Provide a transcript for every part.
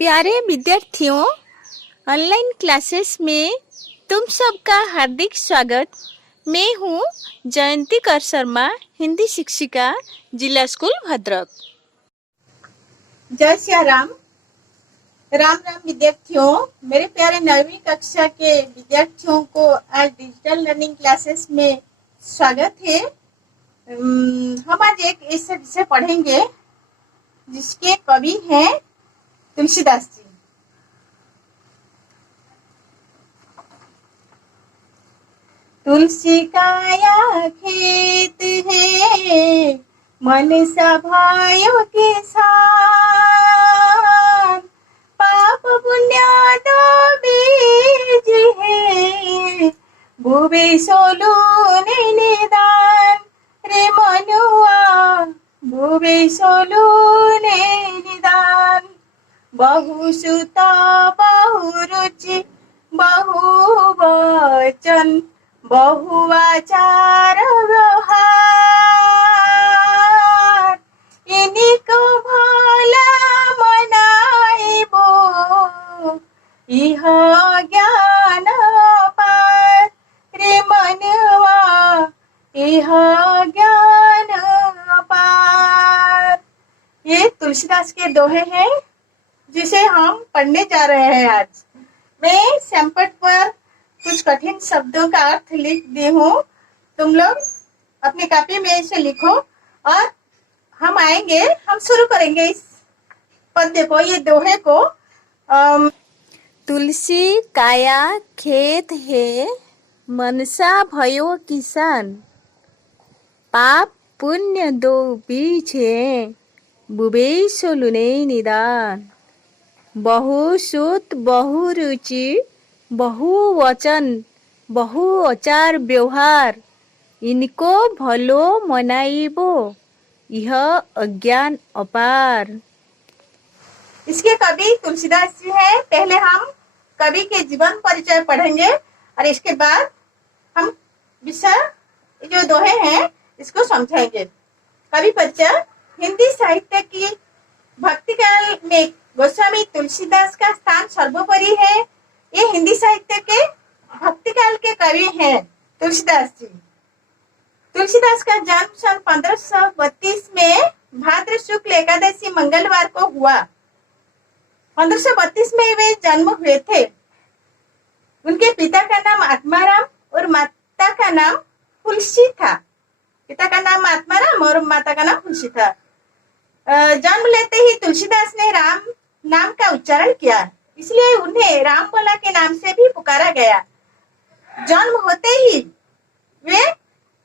प्यारे विद्यार्थियों, online classes में तुम सबका हार्दिक स्वागत। मैं हूँ जयंती कर शर्मा, हिंदी शिक्षिका, जिला स्कूल भद्रक। जय श्री राम। राम राम विद्यार्थियों, मेरे प्यारे 9वीं कक्षा के विद्यार्थियों को आज डिजिटल लर्निंग क्लासेस में स्वागत है। हम आज एक ऐसे विषय पढ़ेंगे जिसके कवि हैं तुलसीदास जी। तुलसी काया खेत है, मनसा भाइयों के साथ, पाप पुण्य दो बीज है, भूवे सोलू निदान रे मनुआ, भूवे सोलू निदान। बहु सुता बहु रुचि बहु वचन बहुआचार व्यवहार, इनको भला मनाइबो इह ज्ञान पार रे मनवा, इह ज्ञान पार। ये तुलसीदास के दोहे हैं जिसे हम पढ़ने जा रहे हैं आज। मैं सैंपल पर कुछ कठिन शब्दों का अर्थ लिख दी हूँ, तुम लोग अपनी कॉपी में इसे लिखो और हम शुरू करेंगे इस पद्य को, ये दोहे को। तुलसी काया खेत है, मनसा भयो किसान, पाप पुण्य दो बीज है, बुबे सोलुने निदान। बहु सुत बहु रुचि बहु वचन बहु आचार व्यवहार, इनको भलो मनाइबो यह अज्ञान अपार। इसके कवि तुलसीदास जी हैं। पहले हम कवि के जीवन परिचय पढ़ेंगे और इसके बाद हम विषय जो दोहे हैं इसको समझेंगे। कवि परिचय। हिंदी साहित्य की भक्ति काल में गोस्वामी तुलसीदास का स्थान सर्वोपरि है। ये हिंदी साहित्य के भक्ति काल के कवि हैं तुलसीदास जी। तुलसीदास का जन्म सन 1532 में भाद्र शुक्ल एकादशी मंगलवार को हुआ। 1532 में वे जन्म हुए थे। उनके पिता का नाम आत्माराम और माता का नाम तुलसी था। पिता का नाम आत्माराम और माता का नाम तुलसी था। जन्म लेते ही तुलसीदास ने राम नाम का उच्चारण किया, इसलिए उन्हें रामबोला के नाम से भी पुकारा गया। जन्म होते ही वे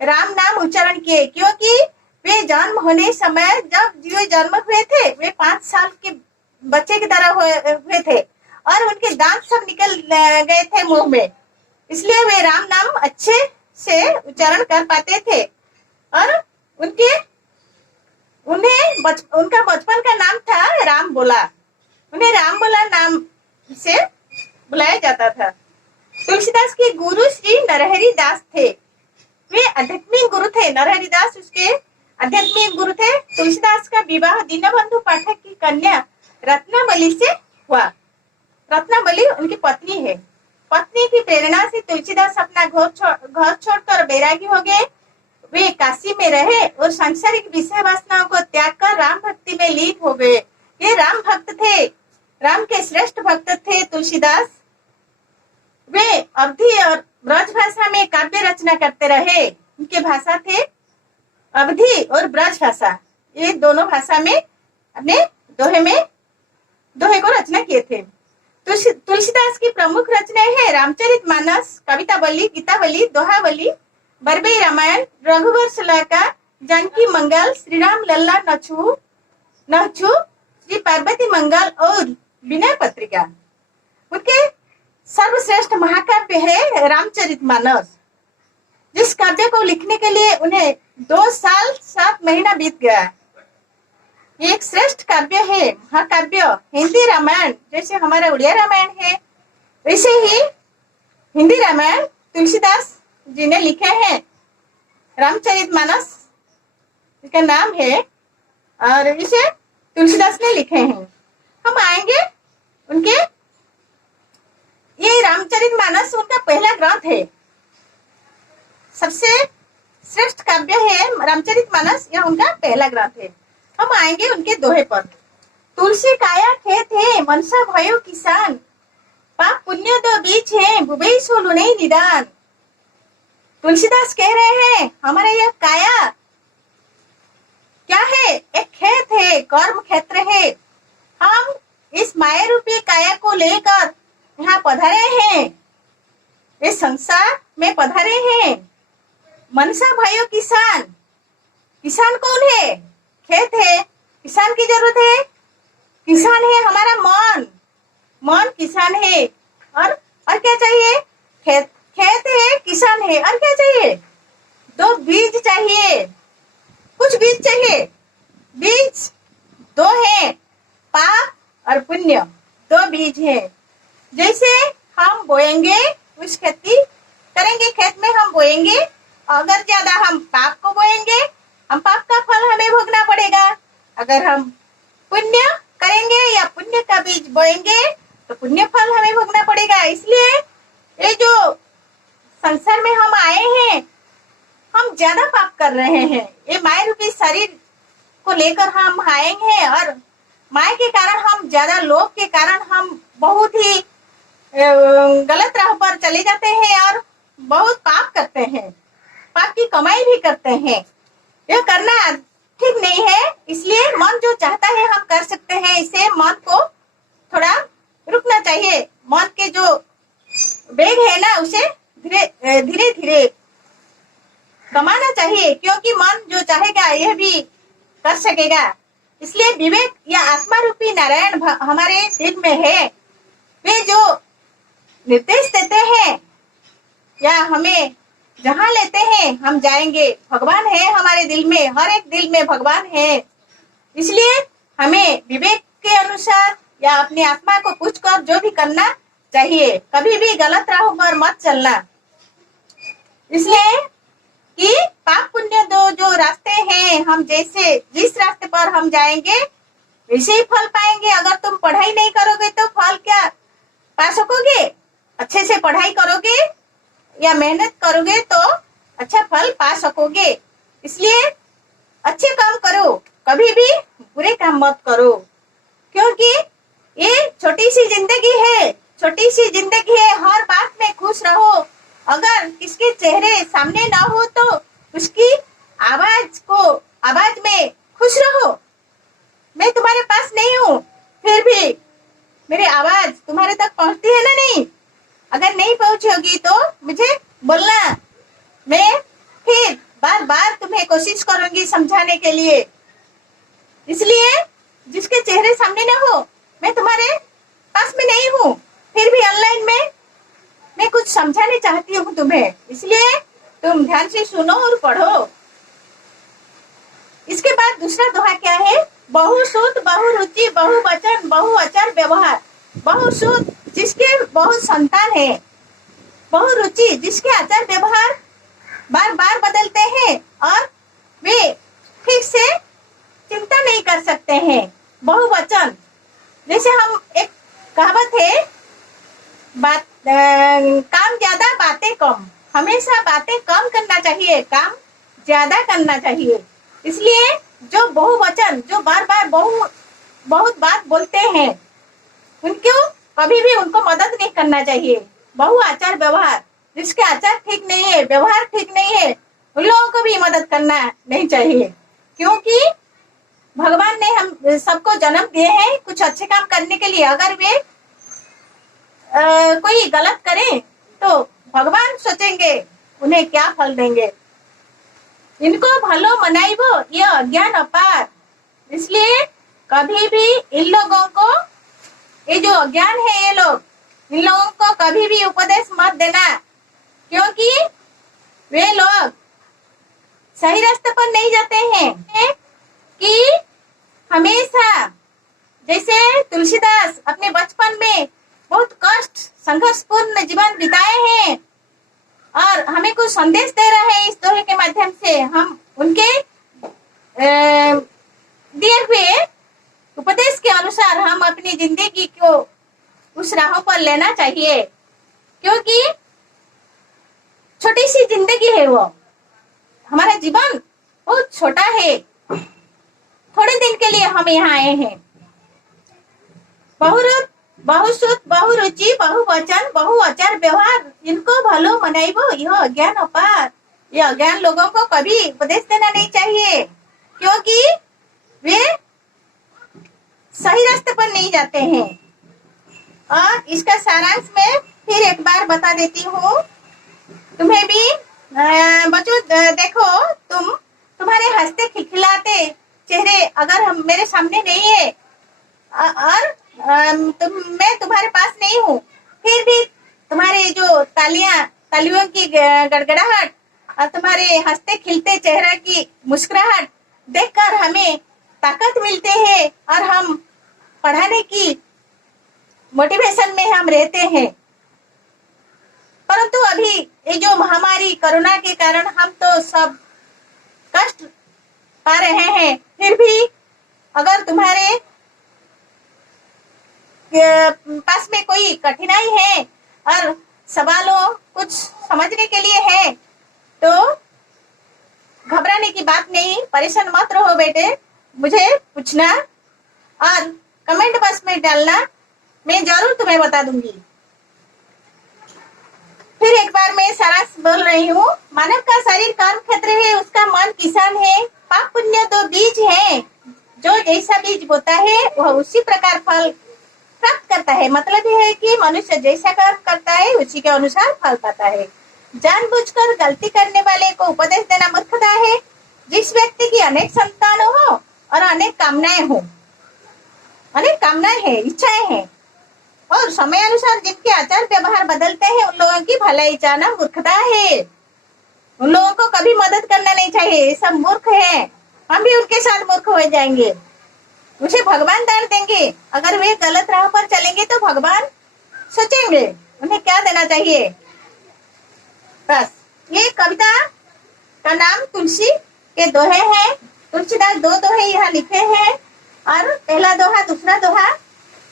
राम नाम उच्चारण किए, क्योंकि वे जन्म होने समय जब जो जन्म हुए थे वे 5 साल के बच्चे की तरह हुए थे और उनके दांत सब निकल गए थे मुंह में, इसलिए वे राम नाम अच्छे से उच्चारण कर पाते थे। और उनका बचपन का नाम था रामबोला। उन्हें रामबोला नाम से बुलाया जाता था। तुलसीदास के गुरु श्री नरहरि दास थे। वे आध्यात्मिक गुरु थे। नरहरि दास उसके आध्यात्मिक गुरु थे। तुलसीदास का विवाह दीनबंधु पाठक की कन्या रत्नावली से हुआ। रत्नावली उनकी पत्नी है। पत्नी की प्रेरणा से तुलसीदास अपना घर छोड़कर बैरागी हो गए। वे काशी में रहे और सांसारिक विषय वासनाओं को त्याग कर राम भक्ति में लीन हो गए। ये राम भक्त थे, राम के श्रेष्ठ भक्त थे तुलसीदास। वे अवधी और ब्रज भाषा में काव्य रचना करते रहे। उनके भाषा थे अवधी और ब्रज भाषा। ये दोनों भाषा में अपने दोहे को रचना किए थे। तुलसीदास की प्रमुख रचनाएं है रामचरितमानस, कवितावली, गीतावली, दोहावली, बरबई रामायण, रघुवर श्लोका, जानकी मंगल, श्री राम लल्ला नछू, श्री पार्वती मंगल और विनय पत्रिका। उनके सर्वश्रेष्ठ महाकाव्य है रामचरितमानस, जिस काव्य को लिखने के लिए उन्हें 2 साल 7 महीना बीत गया। ये एक श्रेष्ठ काव्य है, महाकाव्य। हिंदी रामायण जैसे हमारा उड़िया रामायण है, वैसे ही हिंदी रामायण तुलसीदास जी ने लिखे हैं। रामचरितमानस इसका नाम है और इसे तुलसीदास ने लिखे हैं। हम आएंगे उनके ये रामचरितमानस उनका पहला ग्रंथ है, सबसे श्रेष्ठ काव्य है रामचरितमानस, यह उनका पहला ग्रंथ है। हम आएंगे उनके दोहे पर। तुलसी काया खेत है, मनसा भयो किसान, पाप पुण्य दो बीच है, बुबई सोलू नहीं निदान। तुलसीदास कह रहे हैं हमारा यह काया क्या है, एक खेत है, कर्म क्षेत्र है। हम इस माया रूपी काया को लेकर यहाँ पधारे हैं, इस संसार में पधारे हैं। मनसा भयो किसान, किसान कौन है, खेत है, किसान की जरूरत है। किसान है हमारा मन, मन किसान है। और क्या चाहिए, खेत, खेत है, किसान है, और क्या चाहिए, दो बीज चाहिए, कुछ बीज चाहिए। बीज दो है, पाप और पुण्य, दो बीज है। जैसे हम बोएंगे, कुछ खेती करेंगे, खेत में हम बोएंगे, अगर ज्यादा हम पाप को बोएंगे, हम पाप का फल हमें भोगना पड़ेगा। अगर हम पुण्य करेंगे या पुण्य का बीज बोएंगे तो पुण्य फल हमें भोगना पड़ेगा। इसलिए ये जो संसार में हम आए हैं, हम ज्यादा पाप कर रहे हैं। ये माया रूपी शरीर को लेकर हम आए हैं, और माया के कारण हम ज्यादा लोभ के कारण हम बहुत ही गलत राह पर चले जाते हैं और बहुत पाप करते हैं, पाप की कमाई भी करते हैं। यह करना ठीक नहीं है। इसलिए मन जो चाहता है हम कर सकते हैं, इसे मन को थोड़ा रुकना चाहिए। मन के जो वेग है ना, उसे धीरे धीरे कमाना चाहिए, क्योंकि मन जो चाहेगा यह भी कर सकेगा। इसलिए विवेक या आत्मा रूपी नारायण हमारे दिल में है, वे जो निर्देश देते हैं या हमें जहाँ लेते हैं हम जाएंगे। भगवान है हमारे दिल में, हर एक दिल में भगवान है। इसलिए हमें विवेक के अनुसार या अपनी आत्मा को पूछकर जो भी करना चाहिए, कभी भी गलत राहों पर मत चलना। इसलिए कि पाप पुण्य दो जो रास्ते हैं, हम जैसे जिस रास्ते पर हम जाएंगे वैसे ही फल पाएंगे। अगर तुम पढ़ाई नहीं करोगे तो फल क्या पा सकोगे, अच्छे से पढ़ाई करोगे या मेहनत करोगे तो अच्छा फल पा सकोगे। इसलिए अच्छे काम करो, कभी भी बुरे काम मत करो, क्योंकि ये छोटी सी जिंदगी है, छोटी सी जिंदगी है। हर बात में खुश रहो। अगर किसके चेहरे सामने ना हो तो उसकी आवाज में खुश रहो। मैं तुम्हारे पास नहीं हूँ, फिर भी मेरी आवाज तुम्हारे तक पहुँचती है ना नहीं। अगर नहीं पहुंची होगी तो मुझे बोलना, मैं फिर बार बार तुम्हें कोशिश करूंगी समझाने के लिए। इसलिए जिसके चेहरे सामने ना हो, मैं तुम्हारे पास में नहीं हूँ, फिर भी ऑनलाइन में मैं कुछ समझाने चाहती हूँ तुम्हें। इसलिए तुम ध्यान से सुनो और पढ़ो। इसके बाद दूसरा दोहा क्या है, बहुसुत बहुरुचि बहुवचन बहुआचार व्यवहार। बहुसुत जिसके बहुत संतान है, बहुरुचि जिसके आचार व्यवहार बार बार बदलते हैं और वे ठीक से चिंता नहीं कर सकते हैं। बहुवचन जैसे हम एक कहावत है, काम ज्यादा बातें कम। हमेशा बातें कम करना चाहिए, काम ज्यादा करना चाहिए। इसलिए जो बहुवचन जो बार बार बहुत बात बोलते हैं, उनको कभी भी उनको मदद नहीं करना चाहिए। बहु आचार व्यवहार जिसके आचार ठीक नहीं है, व्यवहार ठीक नहीं है, उन लोगों को भी मदद करना नहीं चाहिए। क्योंकि भगवान ने हम सबको जन्म दिए हैं कुछ अच्छे काम करने के लिए। अगर वे कोई गलत करें तो भगवान सोचेंगे उन्हें क्या फल देंगे। इनको भलो मनाइबो ये अज्ञान अपार। इसलिए कभी भी इन लोगों को, ये जो अज्ञान है, ये लोग, इन लोगों को कभी भी उपदेश मत देना, क्योंकि वे लोग सही रास्ते पर नहीं जाते हैं। कि हमेशा जैसे तुलसीदास अपने बचपन में बहुत कष्ट संघर्षपूर्ण जीवन बिताए हैं और हमें कुछ संदेश दे रहे हैं इस दोहे के माध्यम से। हम उनके दिए हुए उपदेश के अनुसार हम अपनी जिंदगी को उस राहों पर लेना चाहिए, क्योंकि छोटी सी जिंदगी है वो, हमारा जीवन बहुत छोटा है, थोड़े दिन के लिए हम यहाँ आए हैं। बहुरुत बहुसुत बहुरुचि बहुवचन बहुआचार व्यवहार इनको भलो मनाइबो, यह अज्ञान अपार। ये अज्ञान लोगों को कभी उपदेश देना नहीं चाहिए, क्योंकि वे सही रास्ते पर नहीं जाते हैं। और इसका सारांश मैं फिर एक बार बता देती हूँ तुम्हें भी। बच्चों देखो, तुम्हारे हंसते खिलखिलाते चेहरे अगर हम मेरे सामने नहीं है और मैं तुम्हारे पास नहीं हूँ, फिर भी तुम्हारे जो तालियों की गड़गड़ाहट और तुम्हारे हंसते खिलते चेहरे की मुस्कुराहट देखकर हमें ताकत मिलते हैं और हम पढ़ाने की मोटिवेशन में हम रहते हैं। परंतु अभी ये जो महामारी कोरोना के कारण हम तो सब कष्ट पा रहे हैं, फिर भी अगर तुम्हारे पास में कोई कठिनाई है और सवालों कुछ समझने के लिए है तो घबराने की बात नहीं, परेशान मत रहो बेटे, मुझे पूछना और कमेंट बॉक्स में डालना, मैं जरूर तुम्हें बता दूंगी। फिर एक बार मैं सारांश बोल रही हूँ। मानव का शरीर कर्म क्षेत्र है, उसका मन किसान है। पाप पुण्य दो बीज है, जो जैसा बीज बोता है वह उसी प्रकार फल प्राप्त करता है। मतलब यह है कि मनुष्य जैसा कर्म करता है उसी के अनुसार फल पाता है। जानबूझकर गलती करने वाले को उपदेश देना मूर्खता है। जिस व्यक्ति की अनेक संतान हो और अनेक कामनाएं हैं, इच्छाएं हैं और समय अनुसार जिनके आचार व्यवहार बदलते हैं, उन लोगों की भलाई चाहना मूर्खता है। उन लोगों को कभी मदद करना नहीं चाहिए, ये सब मूर्ख है। हम भी उनके साथ मूर्ख हो जाएंगे। मुझे भगवान दंड देंगे अगर वे गलत राह पर चलेंगे, तो भगवान सोचेंगे उन्हें क्या देना चाहिए। बस ये कविता का नाम तुलसी के दोहे हैं। तुलसीदास दो दोहे यहाँ लिखे हैं और पहला दोहा दूसरा दोहा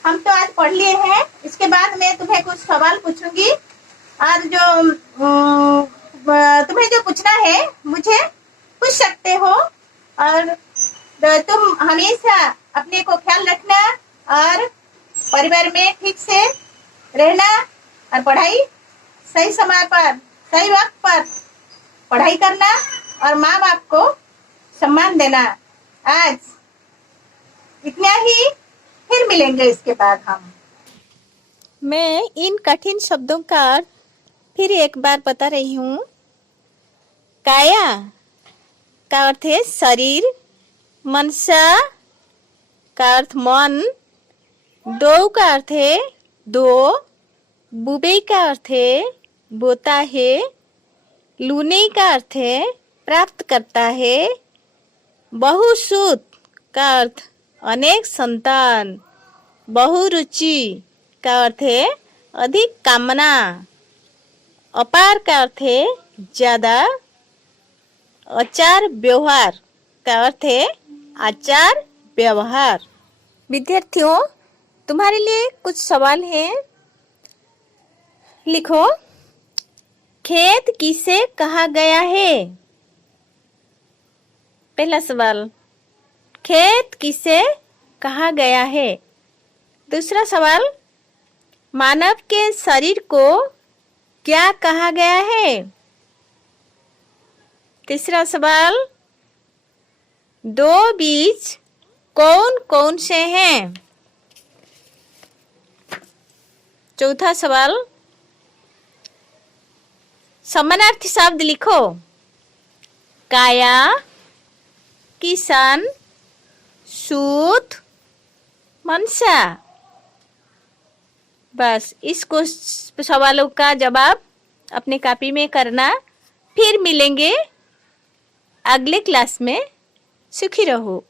हम तो आज पढ़ लिए हैं। इसके बाद मैं तुम्हें कुछ सवाल पूछूंगी और जो तुम्हें जो पूछना है मुझे पूछ सकते हो। और तुम हमेशा अपने को ख्याल रखना और परिवार में ठीक से रहना और पढ़ाई सही समय पर सही वक्त पर पढ़ाई करना और माँ बाप को सम्मान देना। आज इतना ही, फिर मिलेंगे इसके बाद हम। मैं इन कठिन शब्दों का अर्थ फिर एक बार बता रही हूँ। काया का अर्थ है शरीर, मनसा का अर्थ मन, दो का अर्थ है दो, बुबे का अर्थ है बोता है, लूने का अर्थ है प्राप्त करता है, बहुसुत का अर्थ अनेक संतान, बहुरुचि का अर्थ है अधिक कामना, अपार का अर्थ है ज्यादा, आचार व्यवहार का अर्थ है आचार व्यवहार। विद्यार्थियों, तुम्हारे लिए कुछ सवाल हैं, लिखो। खेत किसे कहा गया है? पहला सवाल, खेत किसे कहा गया है? दूसरा सवाल, मानव के शरीर को क्या कहा गया है? तीसरा सवाल, दो बीज कौन कौन से हैं? चौथा सवाल, समानार्थी शब्द लिखो। काया, किसान, सूत, मनसा। बस इसको सवालों का जवाब अपने कॉपी में करना। फिर मिलेंगे अगले क्लास में। सुखी रहो।